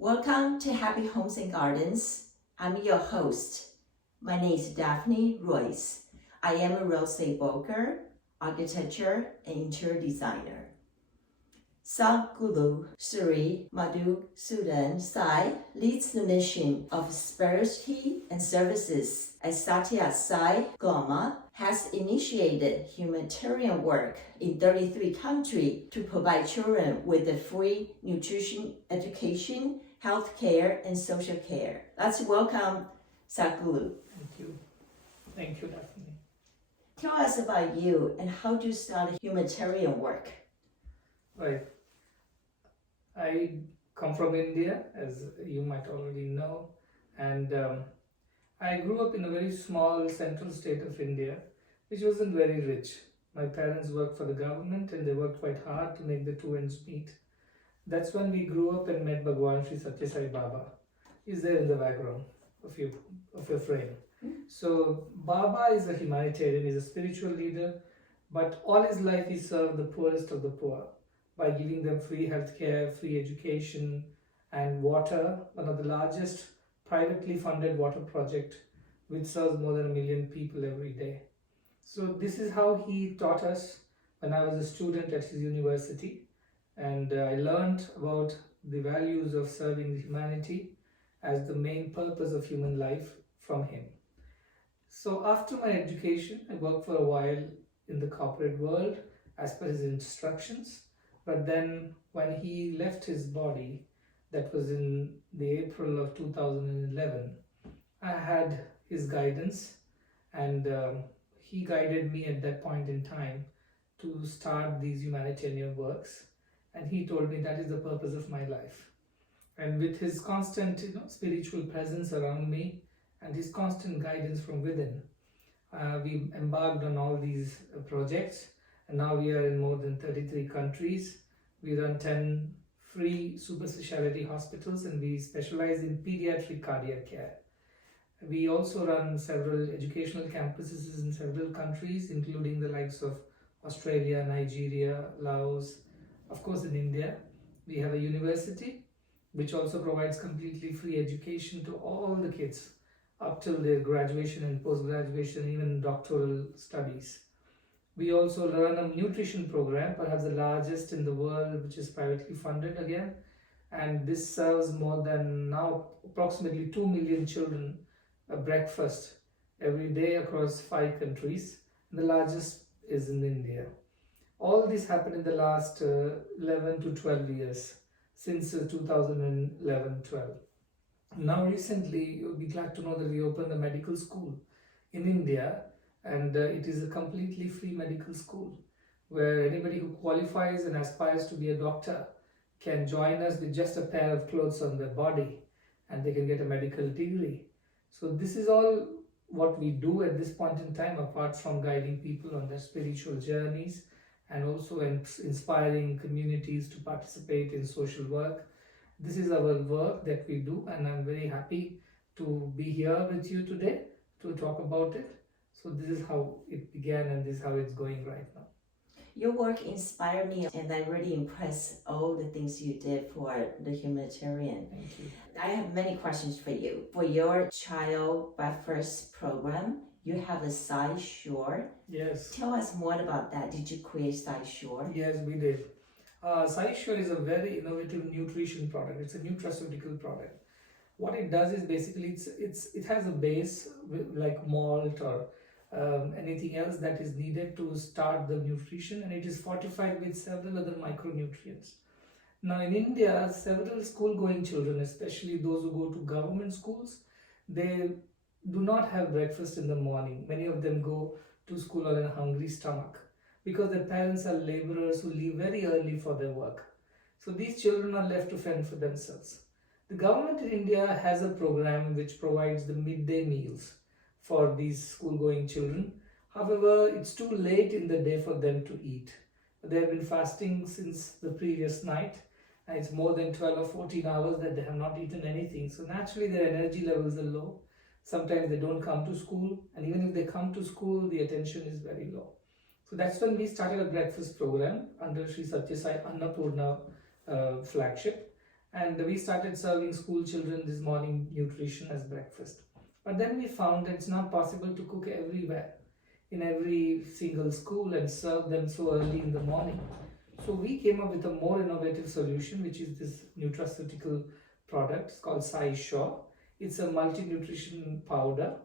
Welcome to Happy Homes and Gardens. I'm your host. My name is Daphne Royce. I am a real estate broker, architecture, and interior designer. Sadguru Sri Madhusudan Sai leads the mission of spirituality and services at Sathya Sai Grama, has initiated humanitarian work in 33 countries to provide children with the free nutrition, education, health care, and social care. Let's welcome Sadguru. Thank you. Thank you, Daphne. Tell us about you and how to start humanitarian work. Right. I come from India, as you might already know, and I grew up in a very small central state of India, which wasn't very rich. My parents worked for the government and they worked quite hard to make the two ends meet. That's when we grew up and met Bhagwan Sri Sathya Sai Baba. He's there in the background of your frame. So Baba is a humanitarian, he's a spiritual leader, but all his life he served the poorest of the poor by giving them free healthcare, free education, and water, one of the largest privately funded water project which serves more than 1 million people every day. So this is how he taught us when I was a student at his university, and I learned about the values of serving humanity as the main purpose of human life from him. So after my education, I worked for a while in the corporate world as per his instructions. But then when he left his body, that was in the April of 2011, I had his guidance, and he guided me at that point in time to start these humanitarian works. And he told me that is the purpose of my life. And with his constant spiritual presence around me and his constant guidance from within, we embarked on all these projects. And now we are in more than 33 countries. We run 10 free super specialty hospitals, and we specialize in pediatric cardiac care. We also run several educational campuses in several countries, including the likes of Australia, Nigeria, Laos, of course in India. We have a university which also provides completely free education to all the kids up till their graduation and post-graduation, even doctoral studies. We also run a nutrition program, perhaps the largest in the world, which is privately funded again. And this serves more than now approximately 2 million children a breakfast every day across 5 countries. The largest is in India. All this happened in the last 11 to 12 years, since 2011-12. Now recently, you'll be glad to know that we opened a medical school in India, and it is a completely free medical school where anybody who qualifies and aspires to be a doctor can join us with just a pair of clothes on their body, and they can get a medical degree. So this is all what we do at this point in time, apart from guiding people on their spiritual journeys and also inspiring communities to participate in social work. This is our work that we do, and I'm very happy to be here with you today to talk about it. So this is how it began, and this is how it's going right now. Your work inspired me, and I'm really impressed all the things you did for the humanitarian. Thank you. I have many questions for you. For your child breakfast program, you have a Sai Shop. Yes. Tell us more about that. Did you create Sai Shop? Yes, we did. Sai Shop is a very innovative nutrition product. It's a nutraceutical product. What it does is basically it has a base like malt or anything else that is needed to start the nutrition, and it is fortified with several other micronutrients. Now in India, several school-going children, especially those who go to government schools, they do not have breakfast in the morning. Many of them go to school on a hungry stomach because their parents are laborers who leave very early for their work. So these children are left to fend for themselves. The government in India has a program which provides the midday meals for these school-going children. However, it's too late in the day for them to eat. They have been fasting since the previous night, and it's more than 12 or 14 hours that they have not eaten anything. So naturally their energy levels are low. Sometimes they don't come to school, and even if they come to school, the attention is very low. So that's when we started a breakfast program under Sri Sathya Sai Annapurna flagship. And we started serving school children this morning nutrition as breakfast. But then we found that it's not possible to cook everywhere, in every single school, and serve them so early in the morning. So we came up with a more innovative solution, which is this nutraceutical product. It's called Sai Shop. It's a multi-nutrition powder,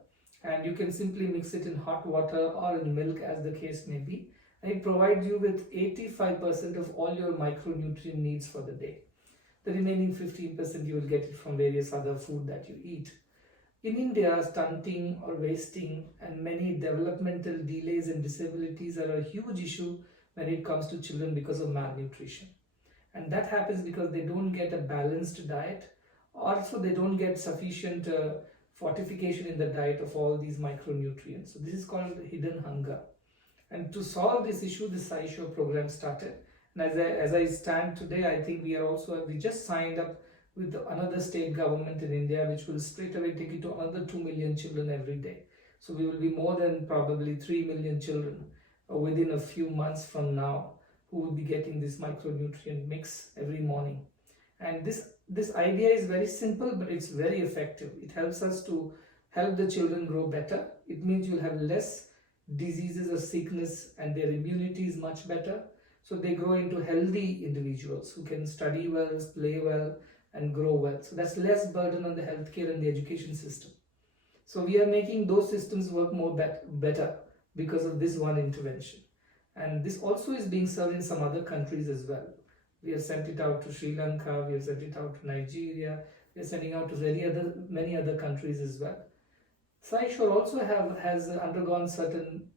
and you can simply mix it in hot water or in milk, as the case may be. And it provides you with 85% of all your micronutrient needs for the day. The remaining 15% you will get it from various other food that you eat. In India, stunting or wasting and many developmental delays and disabilities are a huge issue when it comes to children because of malnutrition. And that happens because they don't get a balanced diet. Also, they don't get sufficient fortification in the diet of all these micronutrients. So this is called hidden hunger. And to solve this issue, the Sai Shop program started. And as I stand today, I think we just signed up with another state government in India, which will straight away take it to another 2 million children every day. So we will be more than probably 3 million children within a few months from now who will be getting this micronutrient mix every morning. And this idea is very simple, but it's very effective. It helps us to help the children grow better. It means you'll have less diseases or sickness, and their immunity is much better. So they grow into healthy individuals who can study well, play well, and grow well. So that's less burden on the healthcare and the education system. So we are making those systems work more better because of this one intervention. And this also is being served in some other countries as well. We have sent it out to Sri Lanka, we have sent it out to Nigeria, we are sending out to many other countries as well. Sai Shop also has undergone certain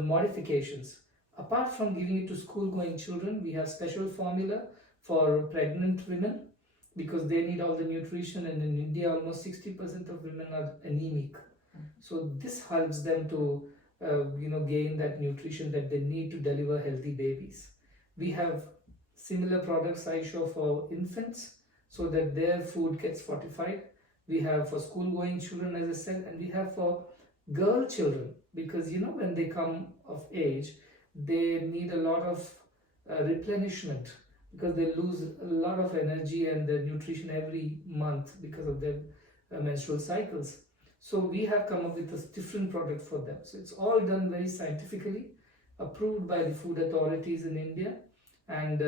modifications. Apart from giving it to school-going children, we have special formula for pregnant women because they need all the nutrition, and in India almost 60% of women are anemic. So this helps them to gain that nutrition that they need to deliver healthy babies. We have similar products Sai Shop for infants so that their food gets fortified. We have for school-going children, as I said, and we have for girl children because when they come of age, they need a lot of replenishment because they lose a lot of energy and their nutrition every month because of their menstrual cycles. So we have come up with a different product for them. So it's all done very scientifically, approved by the food authorities in India, and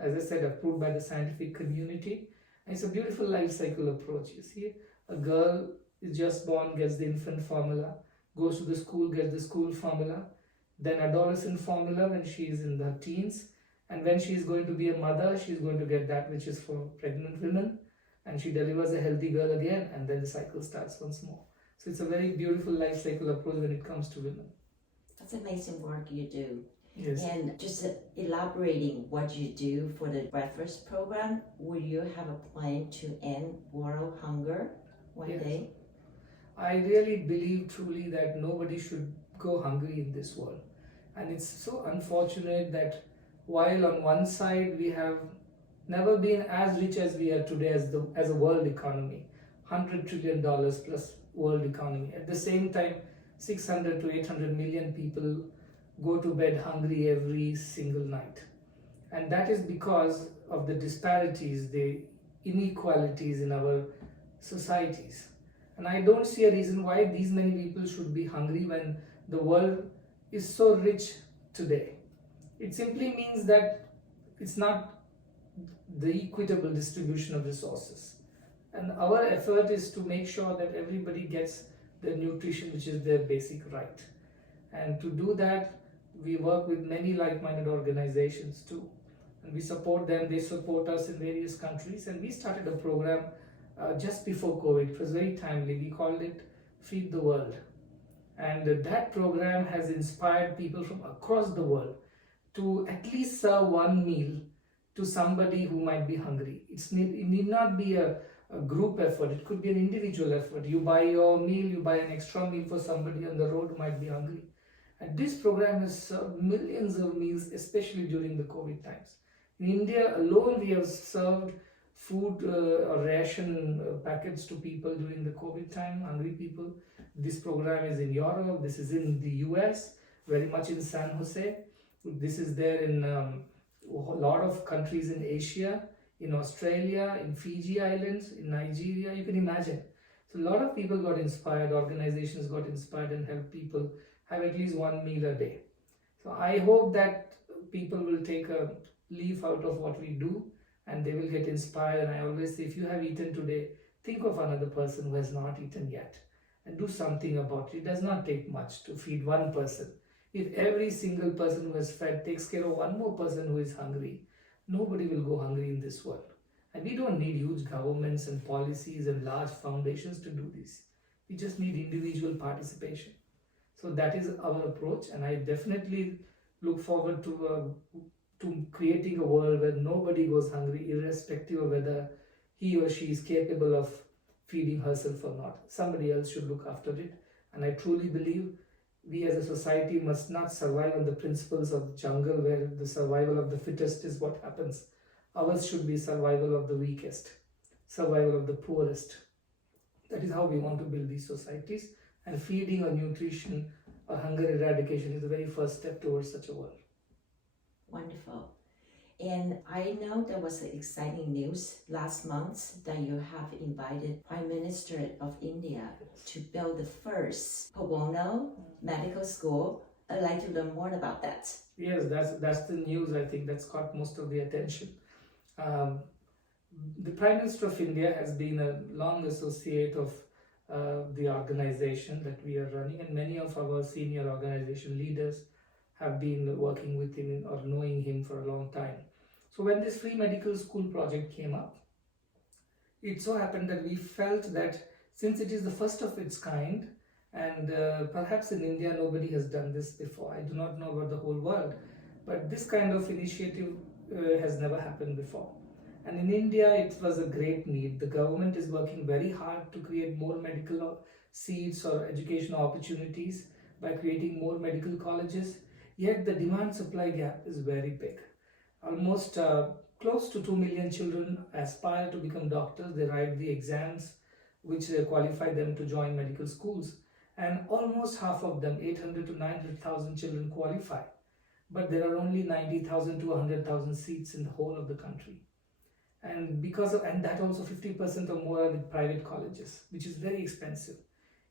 as I said, approved by the scientific community. And it's a beautiful life cycle approach. You see, a girl is just born, gets the infant formula, goes to the school, gets the school formula, then adolescent formula when she is in her teens, and when she is going to be a mother, she is going to get that which is for pregnant women, and she delivers a healthy girl again, and then the cycle starts once more. So it's a very beautiful life cycle approach when it comes to women. That's amazing work you do. Yes. And just elaborating what you do for the breakfast program, will you have a plan to end world hunger one day? I really believe truly that nobody should go hungry in this world. And it's so unfortunate that while on one side we have never been as rich as we are today as a world economy, $100 trillion plus world economy. At the same time, 600 to 800 million people go to bed hungry every single night. And that is because of the disparities, the inequalities in our societies. And I don't see a reason why these many people should be hungry when the world is so rich today. It simply means that it's not the equitable distribution of resources. And our effort is to make sure that everybody gets the nutrition which is their basic right. And to do that, we work with many like-minded organizations too. And we support them, they support us in various countries. And we started a program just before COVID. It was very timely. We called it Feed the World. And that program has inspired people from across the world to at least serve one meal to somebody who might be hungry. It need not be a group effort. It could be an individual effort. You buy your meal, you buy an extra meal for somebody on the road who might be hungry. And this program has served millions of meals, especially during the COVID times. In India alone, we have served food or ration packets to people during the COVID time, hungry people. This program is in Europe, this is in the US, very much in San Jose. This is there in a lot of countries in Asia, in Australia, in Fiji Islands, in Nigeria, you can imagine. So a lot of people got inspired, organizations got inspired and helped people have at least one meal a day. So I hope that people will take a leaf out of what we do and they will get inspired. And I always say, if you have eaten today, think of another person who has not eaten yet and do something about it. It does not take much to feed one person. If every single person who has fed takes care of one more person who is hungry, nobody will go hungry in this world. And we don't need huge governments and policies and large foundations to do this. We just need individual participation. So that is our approach, and I definitely look forward to creating a world where nobody goes hungry, irrespective of whether he or she is capable of feeding herself or not. Somebody else should look after it. And I truly believe we as a society must not survive on the principles of the jungle where the survival of the fittest is what happens. Ours should be survival of the weakest, survival of the poorest. That is how we want to build these societies, and feeding or nutrition or hunger eradication is the very first step towards such a world. Wonderful. And I know there was exciting news last month that you have invited Prime Minister of India to build the first pro bono medical school. I'd like to learn more about that. Yes, that's the news, I think, that's got most of the attention. The Prime Minister of India has been a long associate of the organization that we are running, and many of our senior organization leaders have been working with him or knowing him for a long time. So when this free medical school project came up, it so happened that we felt that since it is the first of its kind, and perhaps in India nobody has done this before, I do not know about the whole world, but this kind of initiative has never happened before. And in India, it was a great need. The government is working very hard to create more medical seats or educational opportunities by creating more medical colleges. Yet the demand-supply gap is very big. Almost close to 2 million children aspire to become doctors. They write the exams which qualify them to join medical schools. And almost half of them, 800 to 900,000 children qualify. But there are only 90,000 to 100,000 seats in the whole of the country. And that also 50% or more are with private colleges, which is very expensive.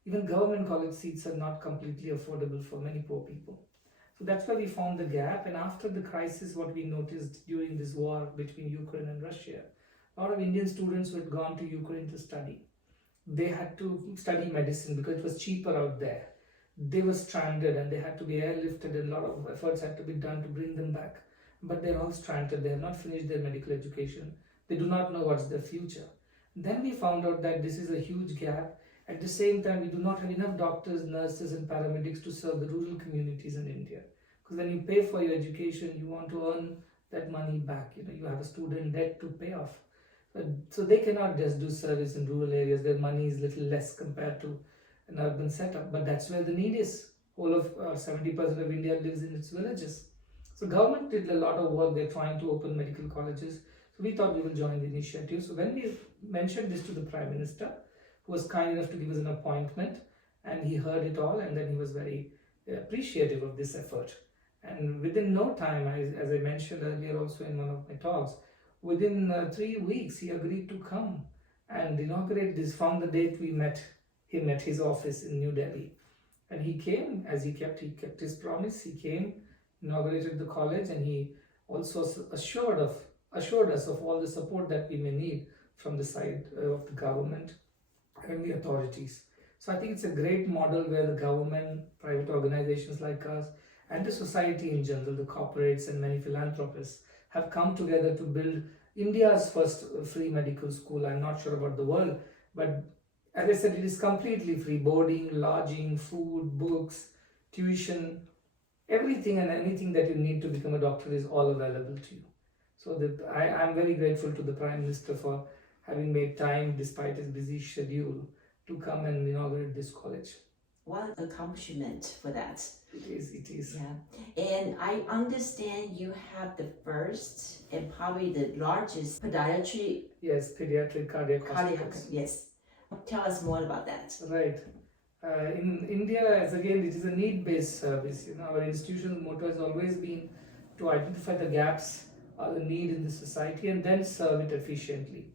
Even government college seats are not completely affordable for many poor people. So that's why we found the gap. And after the crisis, what we noticed during this war between Ukraine and Russia, a lot of Indian students who had gone to Ukraine to study, they had to study medicine because it was cheaper out there. They were stranded and they had to be airlifted, and a lot of efforts had to be done to bring them back. But they're all stranded. They have not finished their medical education. They do not know what's their future. Then we found out that this is a huge gap. At the same time, we do not have enough doctors, nurses and paramedics to serve the rural communities in India. Because when you pay for your education, you want to earn that money back. You have a student debt to pay off. So they cannot just do service in rural areas. Their money is little less compared to an urban setup. But that's where the need is. All of 70% of India lives in its villages. So government did a lot of work. They're trying to open medical colleges. So we thought we will join the initiative. So when we mentioned this to the Prime Minister, who was kind enough to give us an appointment, and he heard it all, and then he was very appreciative of this effort. And within no time, as I mentioned earlier also in one of my talks, within 3 weeks he agreed to come and inaugurate this. From the date we met him at his office in New Delhi, and he came, as he kept his promise. He came, inaugurated the college, and he also assured us of all the support that we may need from the side of the government and the authorities. So I think it's a great model where the government, private organizations like us, and the society in general, the corporates and many philanthropists, have come together to build India's first free medical school. I'm not sure about the world, but as I said, it is completely free. Boarding, lodging, food, books, tuition, everything and anything that you need to become a doctor is all available to you. So I'm very grateful to the Prime Minister for having made time, despite his busy schedule, to come and inaugurate this college. What an accomplishment for that. It is. Yeah. And I understand you have the first and probably the largest pediatric. Yes, pediatric cardiac hospitals. Yes. Tell us more about that. Right. In India, as again, it is a need-based service. Our institution's motto has always been to identify the gaps the need in the society, and then serve it efficiently.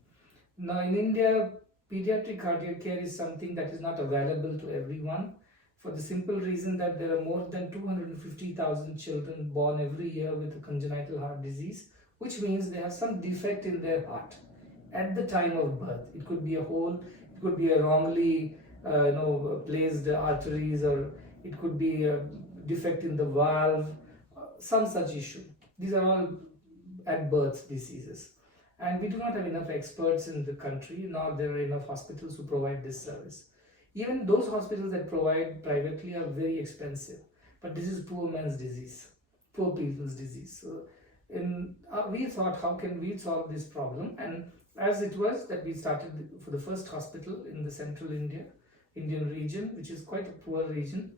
Now in India, pediatric cardiac care is something that is not available to everyone, for the simple reason that there are more than 250,000 children born every year with a congenital heart disease, which means they have some defect in their heart at the time of birth. It could be a hole, it could be a wrongly placed arteries, or it could be a defect in the valve, some such issue. These are all at birth diseases. And we do not have enough experts in the country, nor there are enough hospitals who provide this service. Even those hospitals that provide privately are very expensive. But this is poor man's disease, poor people's disease. So we thought, how can we solve this problem? And as it was that we started for the first hospital in the central Indian region, which is quite a poor region,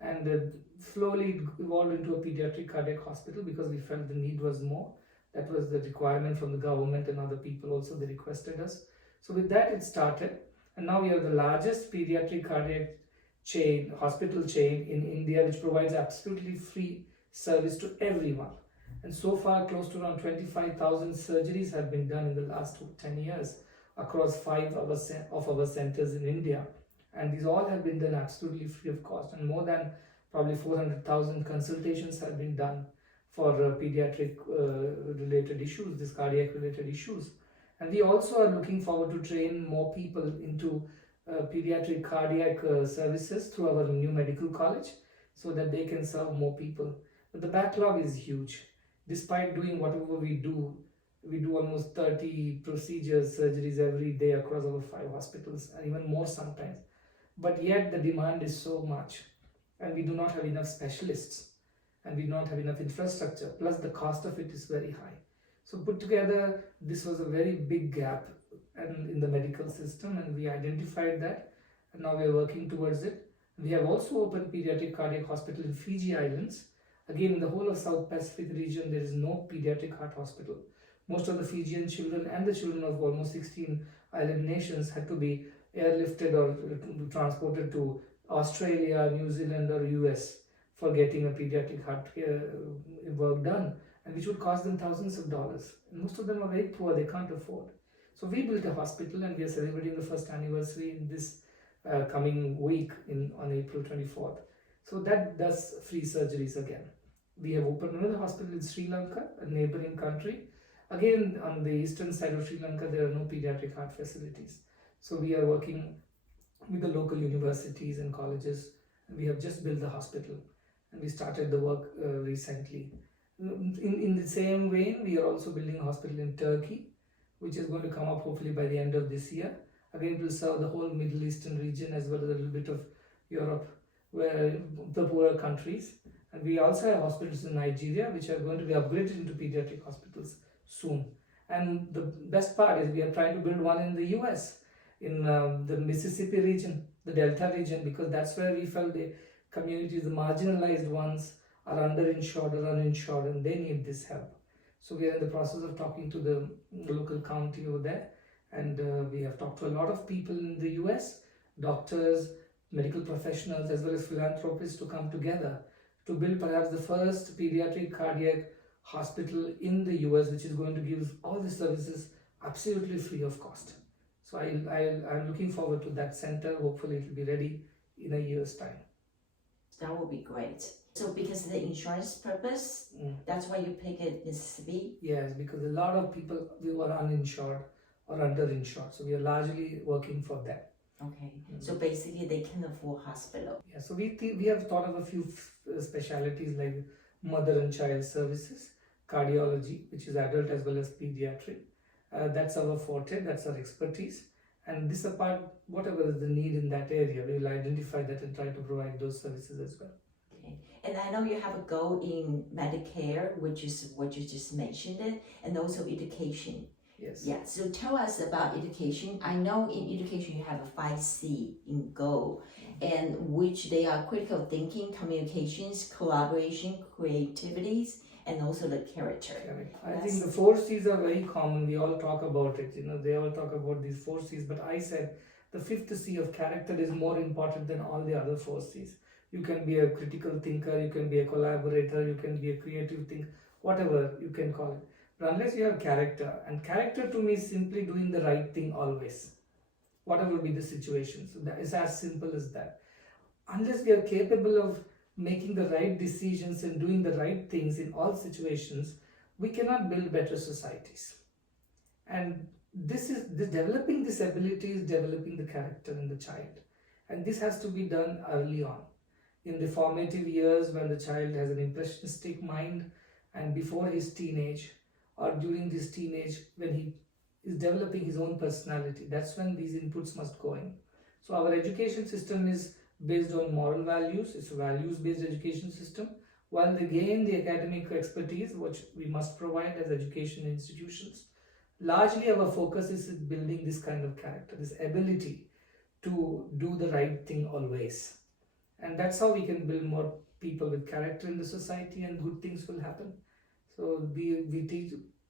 and slowly evolved into a pediatric cardiac hospital because we felt the need was more. That was the requirement from the government, and other people also, they requested us. So with that it started, and now we are the largest pediatric cardiac hospital chain in India, which provides absolutely free service to everyone. And so far, close to around 25,000 surgeries have been done in the last 10 years across 5 of our centers in India. And these all have been done absolutely free of cost, and more than probably 400,000 consultations have been done for pediatric related issues, these cardiac related issues. And we also are looking forward to train more people into pediatric cardiac services through our new medical college, so that they can serve more people. But the backlog is huge. Despite doing whatever we do almost 30 procedures, surgeries every day across our 5 hospitals, and even more sometimes. But yet the demand is so much, and we do not have enough specialists, and we do not have enough infrastructure, plus the cost of it is very high. So put together, this was a very big gap in the medical system, and we identified that, and now we are working towards it. We have also opened pediatric cardiac hospital in Fiji Islands. Again, in the whole of South Pacific region, there is no pediatric heart hospital. Most of the Fijian children and the children of almost 16 island nations had to be airlifted or transported to Australia, New Zealand or US for getting a pediatric heart work done, and which would cost them thousands of dollars. And most of them are very poor, they can't afford. So we built a hospital, and we are celebrating the first anniversary in this coming week on April 24th. So that does free surgeries again. We have opened another hospital in Sri Lanka, a neighboring country. Again, on the eastern side of Sri Lanka, there are no pediatric heart facilities. So we are working with the local universities and colleges. And we have just built the hospital, and we started the work recently. In the same vein, we are also building a hospital in Turkey, which is going to come up hopefully by the end of this year. Again, it will serve the whole Middle Eastern region as well as a little bit of Europe, where the poorer countries. And we also have hospitals in Nigeria, which are going to be upgraded into pediatric hospitals soon. And the best part is we are trying to build one in the US, in the Mississippi region, the Delta region, because that's where we felt the communities, the marginalized ones, are underinsured or uninsured, and they need this help. So we are in the process of talking to the local county over there, and we have talked to a lot of people in the US, doctors, medical professionals, as well as philanthropists, to come together to build perhaps the first pediatric cardiac hospital in the US, which is going to give all the services absolutely free of cost. So I'm looking forward to that center. Hopefully it will be ready in a year's time. That would be great. So because of the insurance purpose, that's why you pick it Mississippi? Yes, because a lot of people who are uninsured or underinsured. So we are largely working for that. Okay, so basically they can afford hospital. Yeah, so we have thought of a few specialities like mother and child services, cardiology, which is adult as well as pediatric. That's our forte, that's our expertise. And this apart, whatever is the need in that area, we will identify that and try to provide those services as well. Okay, and I know you have a goal in Medicare, which is what you just mentioned, and also education. Yes. Yeah, so tell us about education. I know in education you have a 5C in goal, and which they are critical thinking, communications, collaboration, creativities, and also the character. I think the 4 C's are very common. We all talk about it. They all talk about these 4 C's, but I said the 5th C of character is more important than all the other 4 C's. You can be a critical thinker, you can be a collaborator, you can be a creative thinker, whatever you can call it. But unless you have character, and character to me is simply doing the right thing always, whatever be the situation. So that is as simple as that. Unless we are capable of making the right decisions and doing the right things in all situations, we cannot build better societies. And developing this ability is developing the character in the child. And this has to be done early on, in the formative years when the child has an impressionistic mind, and before his teenage, or during this teenage when he is developing his own personality. That's when these inputs must go in. So our education system is based on moral values. It's a values-based education system. While they gain the academic expertise, which we must provide as education institutions, largely our focus is in building this kind of character, this ability to do the right thing always. And that's how we can build more people with character in the society, and good things will happen. So we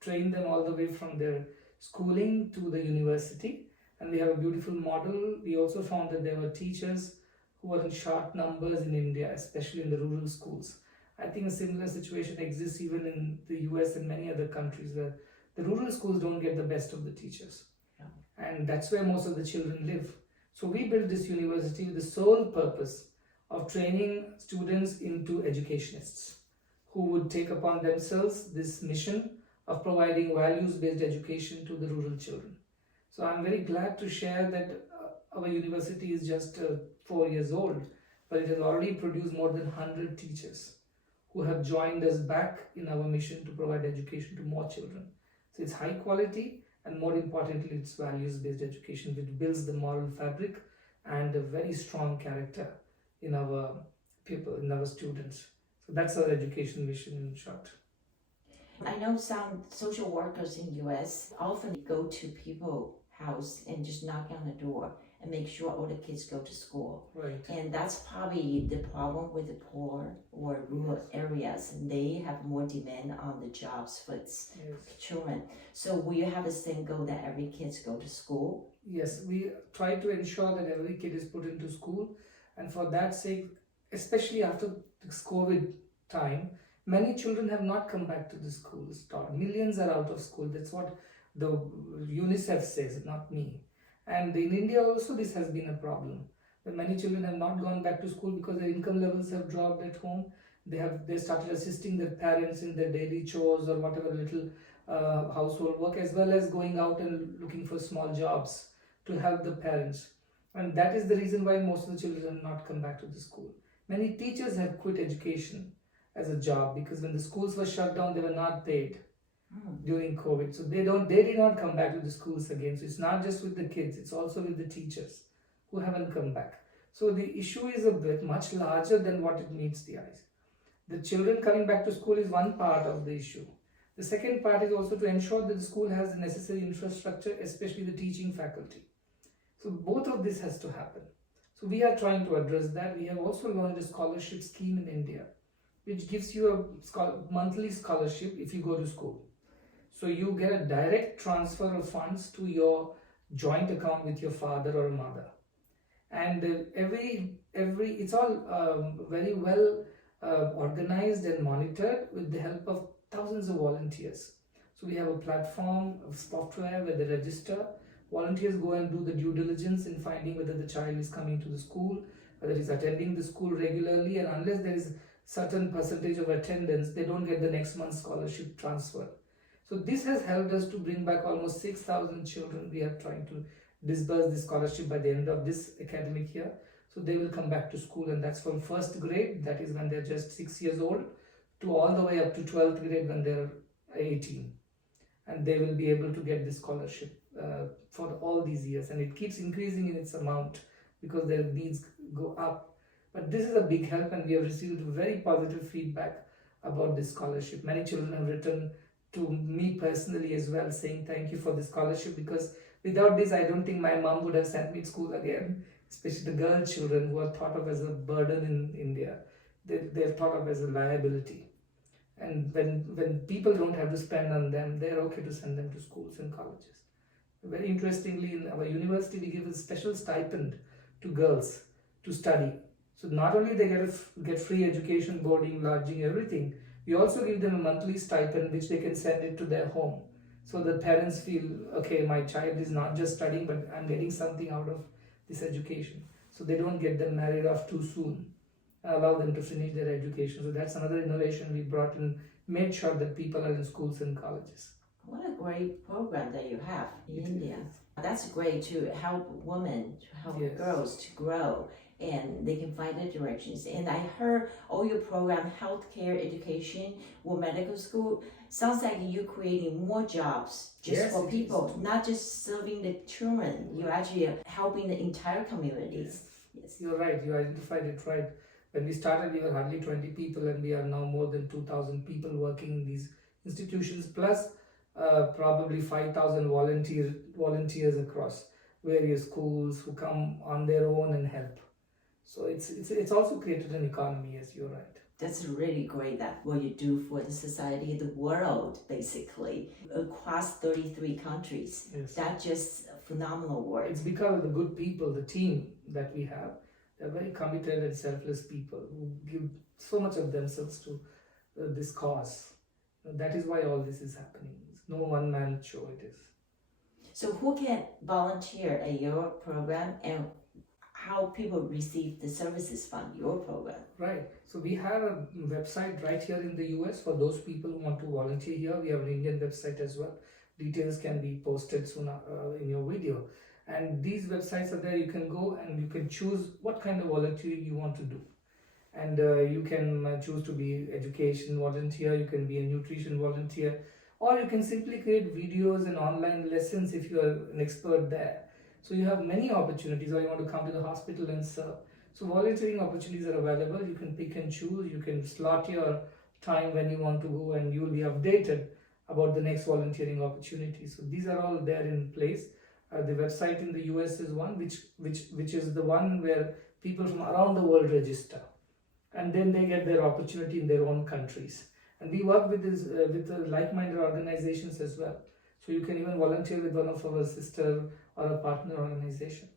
train them all the way from their schooling to the university, and we have a beautiful model. We also found that there were teachers who were in short numbers in India, especially in the rural schools. I think a similar situation exists even in the US and many other countries, where the rural schools don't get the best of the teachers. Yeah. And that's where most of the children live. So we built this university with the sole purpose of training students into educationists who would take upon themselves this mission of providing values-based education to the rural children. So I'm very glad to share that our university is just 4 years old, but it has already produced more than 100 teachers who have joined us back in our mission to provide education to more children. So it's high quality, and more importantly, it's values-based education, which builds the moral fabric and a very strong character in our people, in our students. So that's our education mission in short. I know some social workers in US often go to people's house and just knock on the door and make sure all the kids go to school. Right. And that's probably the problem with the poor or rural areas, and they have more demand on the jobs for children. So we have this thing go that every kids go to school. Yes, we try to ensure that every kid is put into school, and for that sake, especially after this COVID time, many children have not come back to the schools. Millions are out of school. That's what the UNICEF says, not me. And in India also this has been a problem. That many children have not gone back to school because their income levels have dropped at home. They started assisting their parents in their daily chores or whatever little household work, as well as going out and looking for small jobs to help the parents. And that is the reason why most of the children have not come back to the school. Many teachers have quit education as a job because when the schools were shut down, they were not paid during COVID. So they did not come back to the schools again. So it's not just with the kids, it's also with the teachers who haven't come back. So the issue is a bit much larger than what it meets the eyes. The children coming back to school is one part of the issue. The second part is also to ensure that the school has the necessary infrastructure, especially the teaching faculty. So both of this has to happen. So we are trying to address that. We have also launched a scholarship scheme in India, which gives you a monthly scholarship if you go to school. So you get a direct transfer of funds to your joint account with your father or mother. And it's all very well organized and monitored with the help of thousands of volunteers. So we have a platform of software where they register. Volunteers go and do the due diligence in finding whether the child is coming to the school, whether he's attending the school regularly, and unless there is certain percentage of attendance, they don't get the next month's scholarship transfer. So this has helped us to bring back almost 6,000 children. We are trying to disburse the scholarship by the end of this academic year. So they will come back to school, and that's from first grade, that is when they're just 6 years old, to all the way up to 12th grade when they're 18. And they will be able to get this scholarship for all these years, and it keeps increasing in its amount because their needs go up. But this is a big help, and we have received very positive feedback about this scholarship. Many children have written to me personally as well, saying thank you for the scholarship, because without this I don't think my mom would have sent me to school again, especially the girl children who are thought of as a burden in India. They're thought of as a liability. And when people don't have to spend on them, they're okay to send them to schools and colleges. Very interestingly, in our university, we give a special stipend to girls to study. So not only they get free education, boarding, lodging, everything, We also give them a monthly stipend which they can send it to their home. So the parents feel, okay, my child is not just studying, but I'm getting something out of this education. So they don't get them married off too soon. Allow them to finish their education. So that's another innovation we brought in, made sure that people are in schools and colleges. What a great program that you have in It India. is. That's great to help women, to help Yes. girls to grow, and they can find their directions. And I heard all your program, healthcare, education, or medical school, sounds like you're creating more jobs just Yes, for it people, is. not just serving the children. You're actually helping the entire communities. Yes. You're right, you identified it right. When we started, we were hardly 20 people, and we are now more than 2,000 people working in these institutions, plus probably 5,000 volunteers across various schools who come on their own and help. So it's also created an economy. Yes, you're right. That's really great that what you do for the society, the world, basically, across 33 countries. Yes. That's just phenomenal work. It's because of the good people, the team that we have. They're very committed and selfless people who give so much of themselves to this cause. That is why all this is happening. It's no one-man show, it is. So who can volunteer at your program, and how people receive the services from your program? Right. So we have a website right here in the US for those people who want to volunteer here. We have an Indian website as well. Details can be posted soon in your video. And these websites are there. You can go and you can choose what kind of volunteering you want to do. And you can choose to be education volunteer, you can be a nutrition volunteer, or you can simply create videos and online lessons if you are an expert there. So you have many opportunities, or you want to come to the hospital and serve. So volunteering opportunities are available. You can pick and choose. You can slot your time when you want to go, and you will be updated about the next volunteering opportunity. So these are all there in place. The website in the US is one which is the one where people from around the world register, and then they get their opportunity in their own countries. And we work with this with like-minded organizations as well. So you can even volunteer with one of our sister or a partner organization.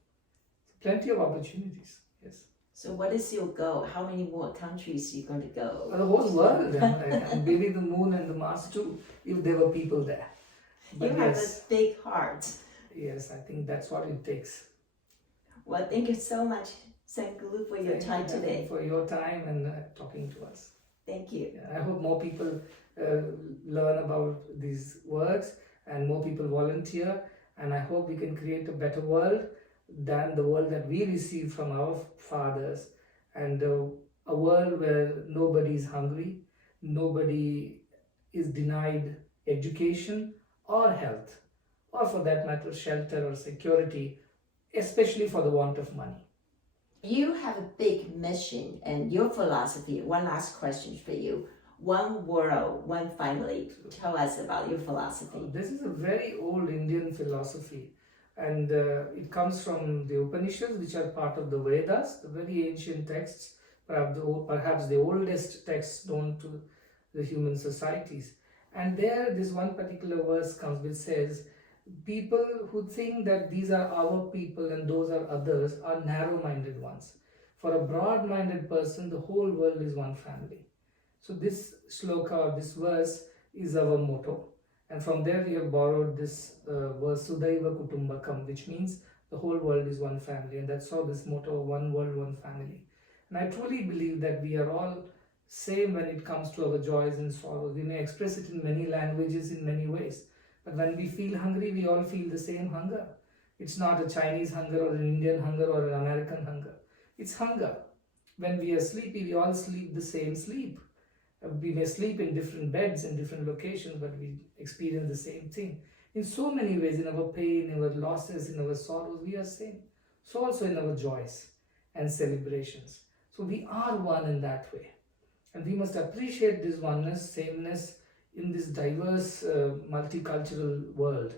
Plenty of opportunities. Yes. So what is your goal? How many more countries are you going to go? The whole world, and maybe the moon and the Mars too, if there were people there. But You have yes, a big heart. yes, I think that's what it takes. Well, thank you so much, Sadguru, for your time Thank you today. for your time and talking to us. Thank you. I hope more people learn about these works and more people volunteer, and I hope we can create a better world than the world that we received from our fathers, and a world where nobody is hungry, nobody is denied education or health, or for that matter shelter or security, especially for the want of money. You have a big mission and your philosophy. One last question for you. One world, one family. Tell us about your philosophy. This is a very old Indian philosophy, and it comes from the Upanishads, which are part of the Vedas, the very ancient texts, perhaps the oldest texts known to the human societies. And there, this one particular verse comes which says, people who think that these are our people and those are others are narrow-minded ones. For a broad-minded person, the whole world is one family. So this shloka or this verse is our motto. And from there we have borrowed this verse, Sudhaiva Kutumbakam, which means the whole world is one family. And that's how this motto, one world, one family. And I truly believe that we are all same when it comes to our joys and sorrows. We may express it in many languages, in many ways. But when we feel hungry, we all feel the same hunger. It's not a Chinese hunger or an Indian hunger or an American hunger. It's hunger. When we are sleepy, we all sleep the same sleep. We may sleep in different beds in different locations, but we experience the same thing. In so many ways, in our pain, in our losses, in our sorrows, we are same. So also in our joys and celebrations. So we are one in that way. And we must appreciate this oneness, sameness in this diverse, multicultural world.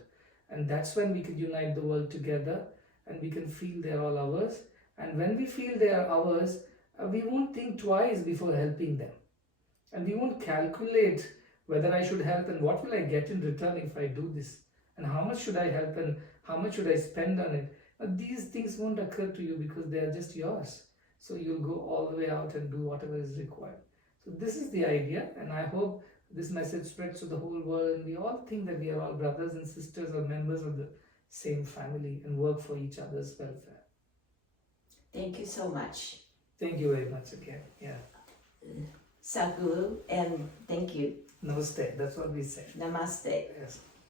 And that's when we can unite the world together and we can feel they're all ours. And when we feel they are ours, we won't think twice before helping them. And we won't calculate whether I should help and what will I get in return if I do this. And how much should I help and how much should I spend on it. These things won't occur to you because they are just yours. So you'll go all the way out and do whatever is required. So this is the idea, and I hope this message spreads to the whole world, and we all think that we are all brothers and sisters or members of the same family and work for each other's welfare. Thank you so much, Thank you very much again. Yeah. Sadhguru, and thank you. Namaste. That's what we say. Namaste. Yes.